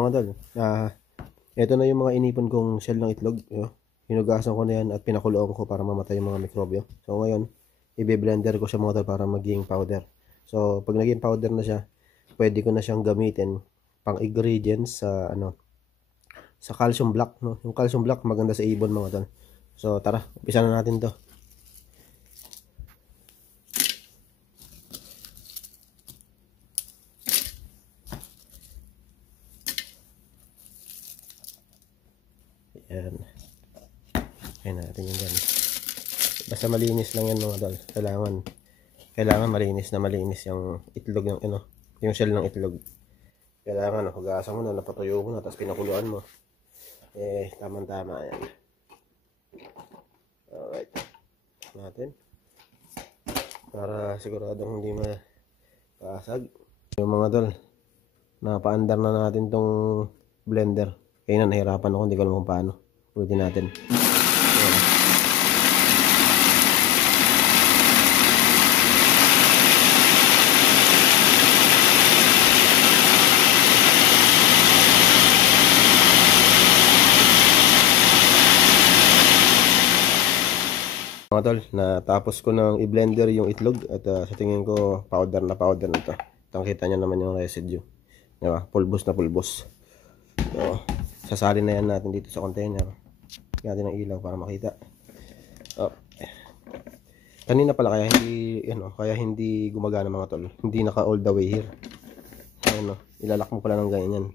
mga tol, ito na yung mga inipon kong shell ng itlog. Hinugasan ko na yan at pinakuloan ko para mamatay yung mga mikrobyo. So ngayon, i-blender ko siya mga tol para maging powder. So pag naging powder na siya, pwede ko na siyang gamitin pang ingredients sa calcium block, no? Yung calcium block maganda sa ibon mga tol. So tara, umpisa na natin 'to. Ayan. Ayan natin yung dyan. Basta malinis lang yan mga tol. Kailangan malinis yung itlog ng yung shell ng itlog. Kailangan hugasan mo na, napatuyo mo na, tapos pinakuluan mo. Tama-tama yan. Alright. Natin. Para siguradong hindi mapasag. Yung mga tol, napaandar na natin tong blender. Kaya nahirapan ako, hindi ko alam kung paano. Ulitin natin. Ayan. Mga tol, natapos ko nang i-blender yung itlog at sa tingin ko powder na ito. Kita nyo naman yung residue. Diba? Pulbos na pulbos. So, sasalin na yan natin dito sa container. Lagyan natin ng ilaw para makita. Kanina pala kaya hindi gumagana mga tol. Hindi naka all the way here. Ilalak mo pala ng ganyan.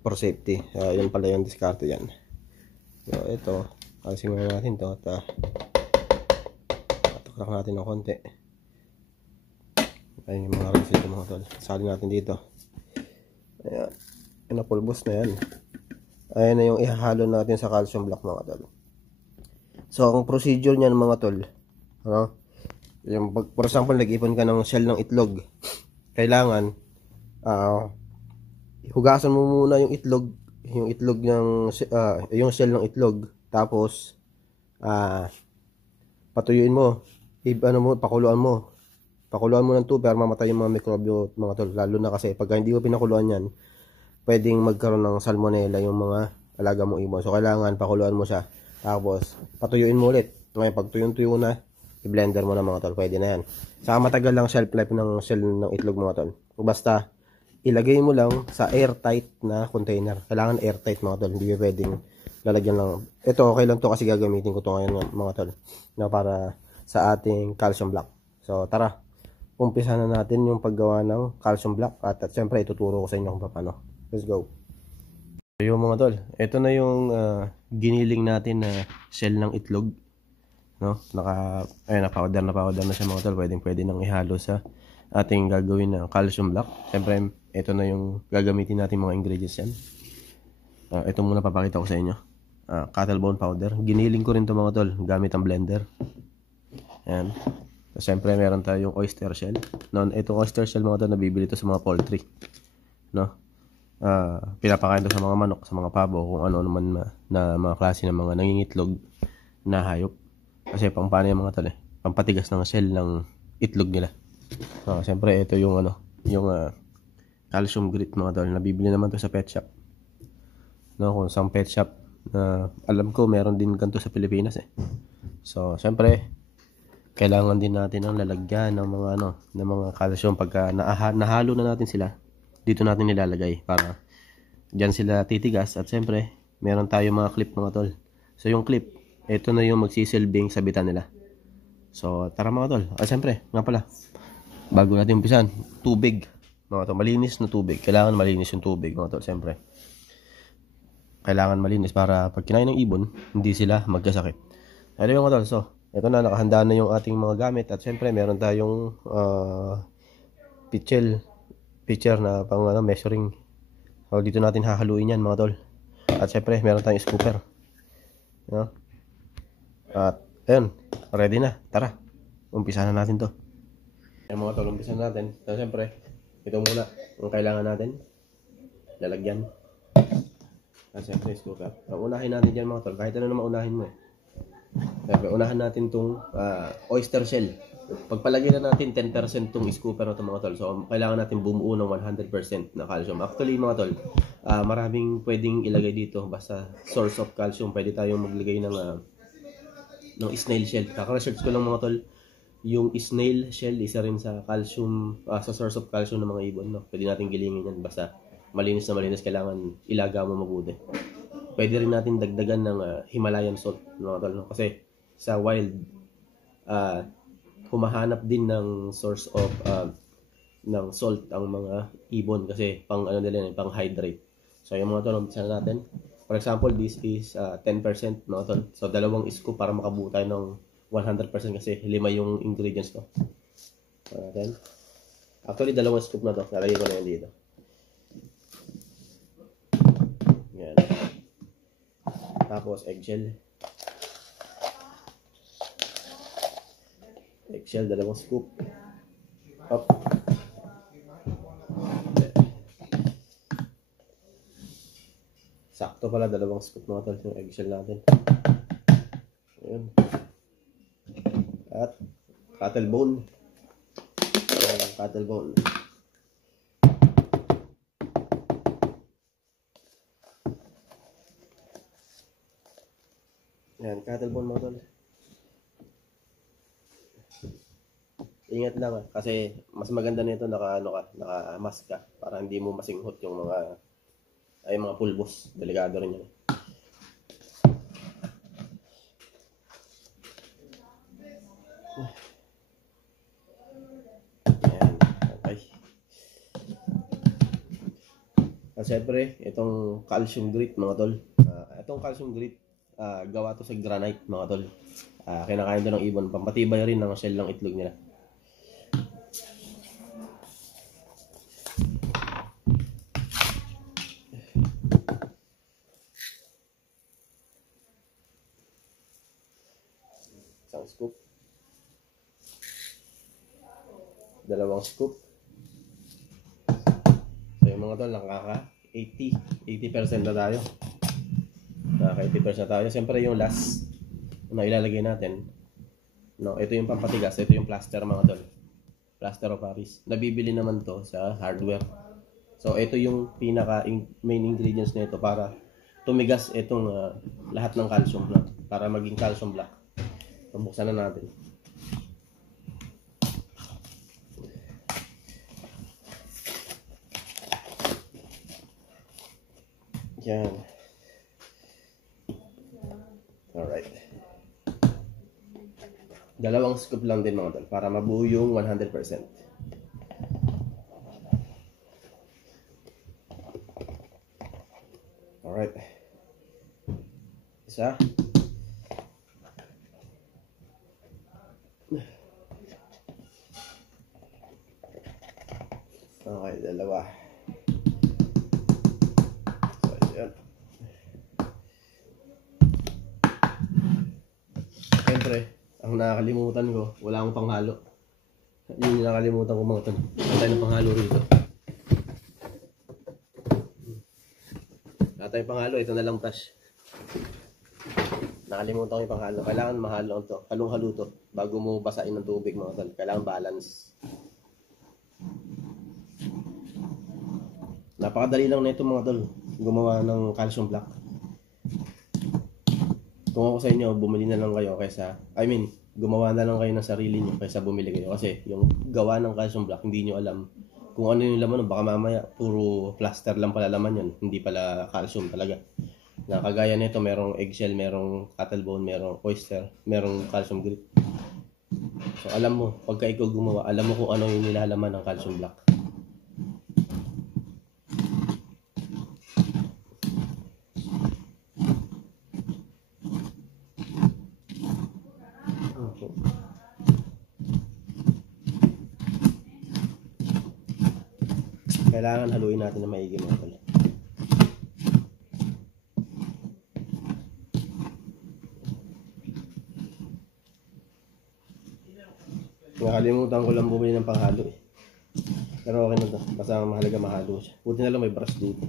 For safety. Yun pala yung diskarte yan. So, ito. Alisin muna natin to at patakrak natin ng konti. Ayun yung mga residue mga tol. Salin natin dito. Ayan. Napulbos na yan. Ayan na yung ihahalo natin sa calcium block mga tol. So ang procedure niyan mga tol, yung for example nag-ipon ka ng shell ng itlog, kailangan hugasan mo muna yung itlog ng yung shell ng itlog, tapos patuyuin mo, pakuluan mo ng 2 para mamatay yung mga mikrobyo mga tol. Lalo na kasi pag hindi mo pinakuluan yan, pwedeng magkaroon ng salmonella yung mga alaga mong ibon. So kailangan pakuluan mo siya, tapos patuyuin mo ulit. Ngayon pag tuyo na, i-blender mo na mga tol, pwede na yan. Saka matagal lang shelf life ng shell ng itlog mga tol. Basta ilagay mo lang sa airtight na container. Kailangan airtight mga tol, hindi pwedeng lalagyan lang. Ito okay lang to kasi gagamitin ko to ngayon mga tol, para sa ating calcium block. So tara, umpisa na natin yung paggawa ng calcium block at syempre ituturo ko sa inyo kung paano. Let's go. So yung mga tol, ito na yung giniling natin na shell ng itlog, no? Na powder na siya mga tol. Pwede nang ihalo sa ating gagawin na calcium block. Syempre ito na yung gagamitin natin mga ingredients yan. Ito muna papakita ko sa inyo. Cattle bone powder. Giniling ko rin to mga tol gamit ang blender. Ayan. So, syempre meron tayong oyster shell. No, itong oyster shell mga tol, nabibili to sa mga poultry, no? Pinapakain to sa mga manok, sa mga pabo, kung ano naman na mga klase ng mga nangingitlog na hayop. Kasi paano yung mga tol pampatigas ng shell ng itlog nila. So syempre ito yung yung calcium grit mga tol. Nabibili naman to sa pet shop, no? Kung sa pet shop na alam ko meron din ganito sa Pilipinas So syempre kailangan din natin ang lalagyan ng mga ng mga calcium. Pagka nahalo na natin sila, dito natin nilalagay para diyan sila titigas. At syempre meron tayo mga clip mga tol. So yung clip, ito na yung magsisilbing sabitan nila. So tara mga tol. Syempre nga pala, bago natin umpisan, tubig mga tol, malinis na tubig. Kailangan malinis yung tubig mga tol. Syempre kailangan malinis para pag kinain ng ibon, hindi sila magkasakit. Ano mga tol, so ito na, nakahanda na yung ating mga gamit. At syempre meron tayong pitcher na pang measuring. So dito natin hahaluin yan mga tol. At syempre meron tayong scooper, no? At ayun, ready na. Tara, umpisa na natin to. Yung mga tol, umpisa na natin. So syempre ito muna ang kailangan natin lalagyan. At syempre scooper. Unahin natin dyan mga tol, kahit ano na maunahin mo Siyempre, unahan natin itong oyster shell. Pagpalagay na natin 10% tong scooper na ito mga tol. So, kailangan natin bumuo ng 100% na calcium. Actually mga tol, maraming pwedeng ilagay dito. Basta source of calcium. Pwede tayong maglagay ng snail shell. Kaka-research ko lang mga tol. Yung snail shell, isa rin sa calcium, sa source of calcium ng mga ibon. No? Pwede natin gilingin yan. Basta malinis na malinis. Kailangan ilaga mo mabuti. Pwede rin natin dagdagan ng Himalayan salt mga tol. No? Kasi sa wild, humahanap din ng source of ng salt ang mga ibon kasi pang ano nila pang hydrate. So yung mga tol, umpisa na natin. For example, this is 10% mga tol. So dalawang scoop para makabuo tayo ng 100% kasi 5 yung ingredients to. So natin. Actually, dalawang scoop na to. Lalagay ko na yan dito. Yan. Tapos eggshell. Eggshell, dalawang scoop. Up. Sakto pala, dalawang scoop mga tol yung eggshell natin. Ayan. At cattle bone. Cattle bone. Ayan, cattle bone mga tol. Ingat lang kasi mas maganda nito naka-mask ka para hindi mo masinghot yung mga pulbos. Delikado rin yan. Ayan, okay. At syempre, itong calcium grit mga tol. Itong calcium grit, gawa to sa granite mga tol. Kinakain to ng ibon. Pampatibay rin ng shell ng itlog nila. Scoop, dalawang scoop. So yung mga tol, nakaka 80% na tayo. Nakaka 80% na tayo. Siyempre yung last na ilalagay natin, no, ito yung pampatigas, ito yung plaster mga tol. Plaster of Paris. Nabibili naman to sa hardware. So ito yung pinaka main ingredients nito para tumigas itong lahat ng calcium na para maging calcium block. Buksan na natin. Yan. Alright. Dalawang scoop lang din mga tol para mabuo yung 100%. Alright. Isa. Okay, dalawa. So, yan. Siyempre, ang nakakalimutan ko, wala akong panghalo. Yun yung nakalimutan ko mga tol. Wala tayong panghalo rito. Wala tayong panghalo, ito na lang tash. Nakalimutan ko yung panghalo. Kailangan mahalo ito. Halong-halo to bago mo basain ng tubig mga tol. Kailangan balance. Napakadali lang na ito mga tol, gumawa ng calcium block. Kung ako sa inyo, bumili na lang kayo gumawa na lang kayo ng sarili nyo kaysa bumili kayo. Kasi yung gawa ng calcium block, hindi nyo alam kung ano yung laman. Baka mamaya, puro plaster lang pala laman yun. Hindi pala calcium talaga. Nakagaya nito, merong eggshell, merong cattle bone, merong oyster, merong calcium grit. So alam mo, pagka ikaw gumawa, alam mo kung ano yung nilalaman ng calcium block. Kailangan haluin natin na maigi mga tol. Nakalimutan ko lang bumili ng panghalo eh. Pero okay na to. Basta mahalaga mahalo siya. Buti na lang may brush dito.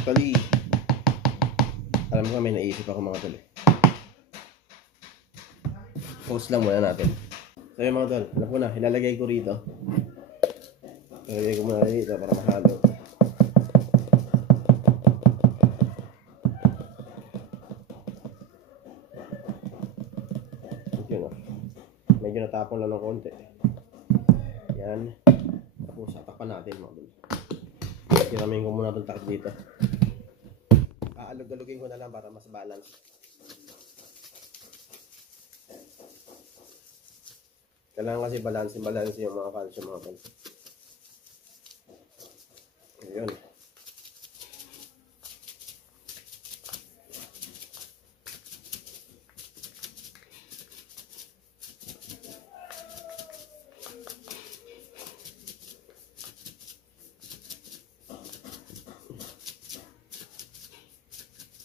Actually, alam mo may naisip ako mga tol. Post lang muna natin. So yung mga tol, alam ko na, ilalagay ko rito. Ilalagay ko muna dito para mahalo. Yun o. Medyo natapon lang ng konti. Yan. Tapos tatakpan natin mga tol. Kiramin ko muna itong takip dito. Aalog-alugin ko na lang para mas balance. Kailangan kasi balance yung mga calcium mga tol. Ayun.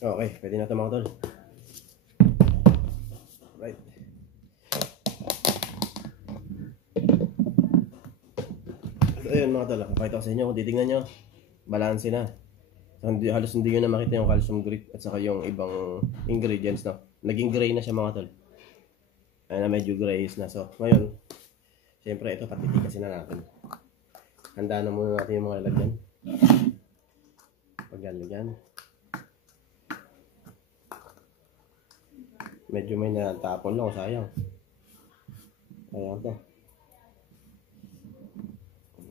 Okay, pwede na ito mga tol. Right. So, ayun mga tol, pakita ko sa inyo kung titignan nyo, balanse na. So, halos hindi nyo na makita yung calcium grit at saka yung ibang ingredients na. Naging gray na siya mga tol. Ayun na, medyo grayish na. So, ngayon, siyempre ito patitigasin na natin. Handa na muna natin yung mga lalagyan. Paglalagyan. Medyo may natapon lang, sayang. Sayang to.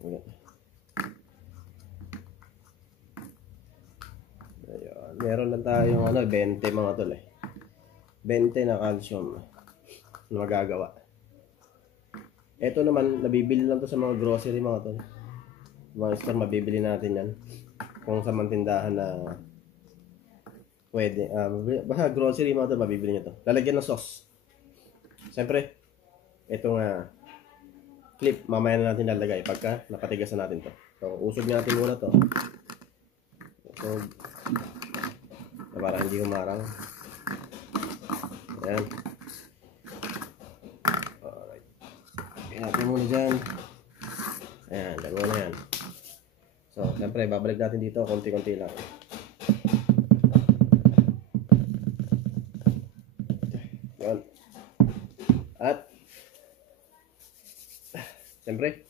Ayan. Meron lang tayong 20 mga tol eh. 20 na calcium na magagawa. Ito naman, nabibili lang to sa mga grocery mga tol. Mga store, mabibili natin yan. Kung sa mantindahan na pwede. Basta grocery mga tol, mabibili nyo to. Lalagyan ng sauce. Siyempre, itong clip, mamaya na natin lalagay pagka napatigasan natin to. So, usog natin muna to. Usog. Para hindi humarang. Ayan. Alright. Kaya natin muna dyan. Ayan, dalawa na yan. So, siyempre, babalik natin dito, konti-konti lang. Ayan. At, siyempre,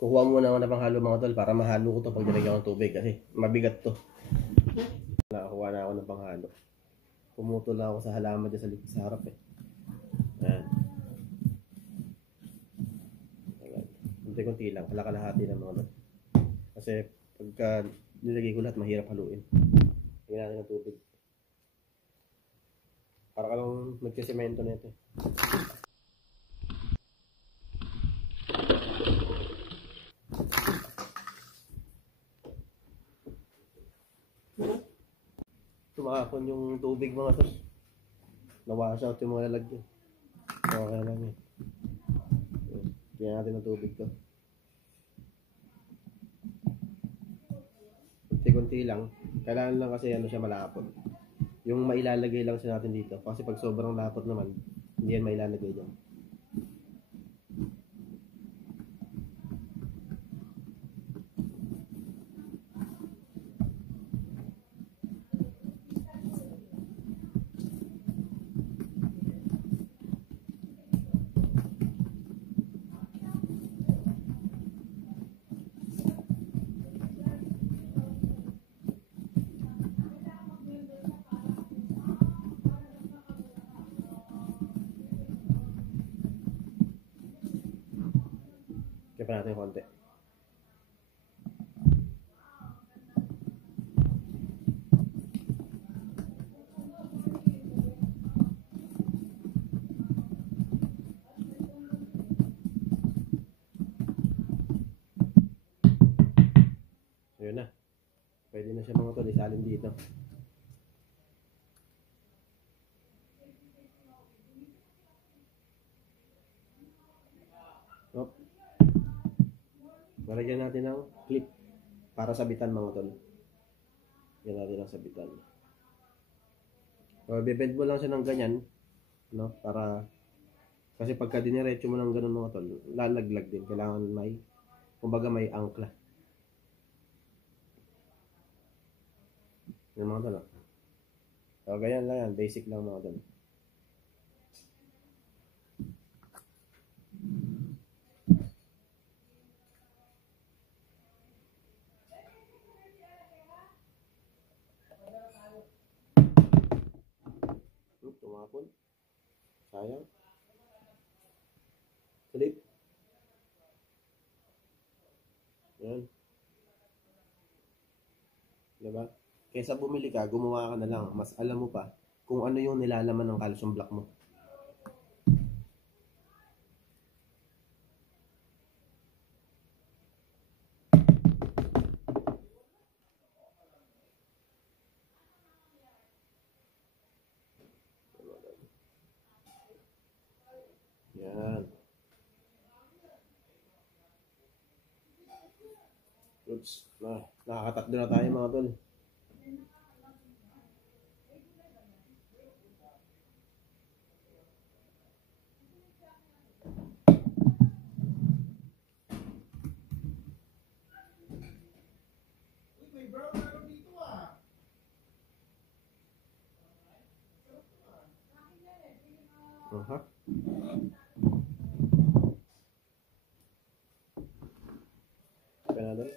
kukuha muna ako na panghalo mga tol para mahalo ko to pag nilagyan ko ng tubig kasi mabigat to. Nakakuha na ako ng panghalo. Pumutol lang ako sa halaman dyan sa harap eh. Ayan. Kunti-kunti lang, kalahati ng mga tol. Kasi pagka nilagay ko lahat, mahirap haluin. Tingnan natin ng tubig. Para ka lang nagsisemento na ito. Tumakon yung tubig mga tol. Nawash out yung mga lalagyan. Okay lang yun. Tingnan natin ng tubig to. Kunti-kunti lang. Kailangan lang kasi siya malapot. Yung mailalagay lang siya natin dito. Kasi pag sobrang lapot naman, hindi yan mailalagay dyan. Kaya pa natin konti. Ayun na. Pwede na siya mga tol, isalin dito. Oh. Lalagyan natin ng clip para sabitan mga tol. Yan natin ang sabitan. So, bibend mo lang siya ng ganyan, no? Para kasi pagka diniretso mo ng ganun mga tol, lalaglag din. Kailangan may, kumbaga may angkla. Yung mga tol. So, ganyan lang yan. Basic lang mga tol. Tumapon. Sayang. Slip. Yan. Diba? Kaysa bumili ka, gumawa ka na lang. Mas alam mo pa kung ano yung nilalaman ng calcium block mo. Yan. Oops. Nakakatatlo na tayo mga tol. Aha. Kaya natin.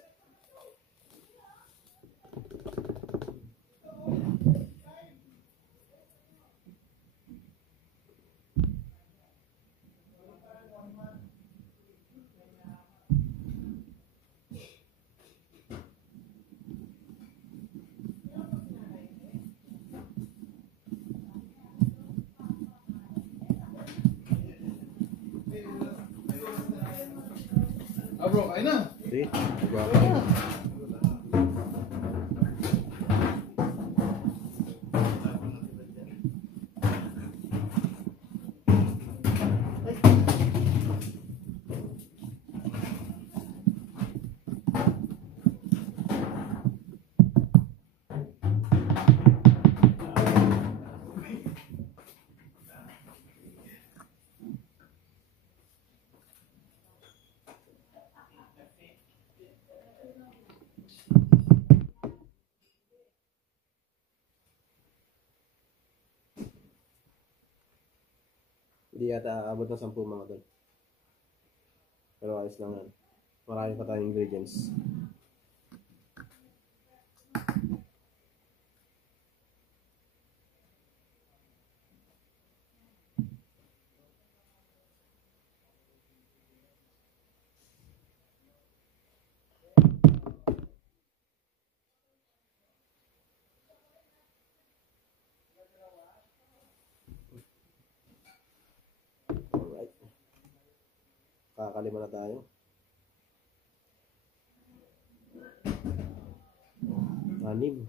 Bro, kain na. See? Nagwakain. Hindi yata aabot ng 10 mga tol. Pero ayos lang yan. Marami pa tayong ingredients. Alright. Kakalima na tayo. Anim.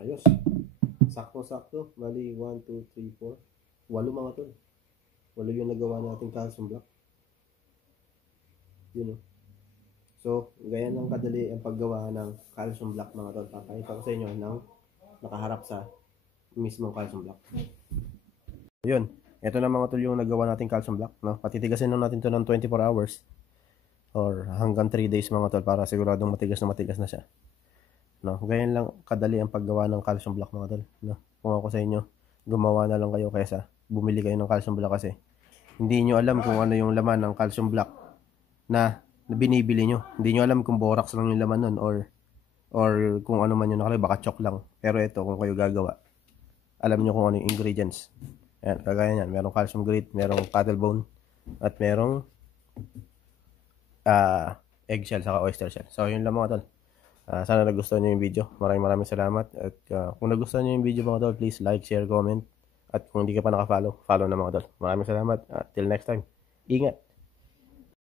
Ayos. Sakto-sakto. Bali, 1, 2, 3, 4. 8 mga tol. 8 yung nagawa natin calcium block. Yun o. So, ganyan lang kadali ang paggawa ng calcium block mga tol. Papakita ko sa inyo ng nakaharap sa mismong calcium block. Yun. Ito na mga tol yung nagawa natin calcium block. No? Patitigasin lang natin to ng 24 hours. Or hanggang 3 days mga tol para siguradong matigas na siya. No, ganyan lang kadali ang paggawa ng calcium block mga tol. No, kung ako sa inyo, gumawa na lang kayo kaysa bumili kayo ng calcium block kasi hindi nyo alam kung ano yung laman ng calcium block na binibili nyo. Hindi nyo alam kung borax lang yung laman nun or kung ano man yung nakalagay, baka chok lang. Pero ito, kung kayo gagawa, alam nyo kung ano yung ingredients. Ayan, kagaya nyan, merong calcium grit, merong paddle bone, at merong eggshell saka oyster shell. So yun lang mga tol. Sana nagustuhan nyo yung video. Maraming salamat. At kung nagustuhan nyo yung video mga tol, please like, share, comment. At kung hindi ka pa naka-follow, follow na mga tol. Maraming salamat. Till next time. Ingat.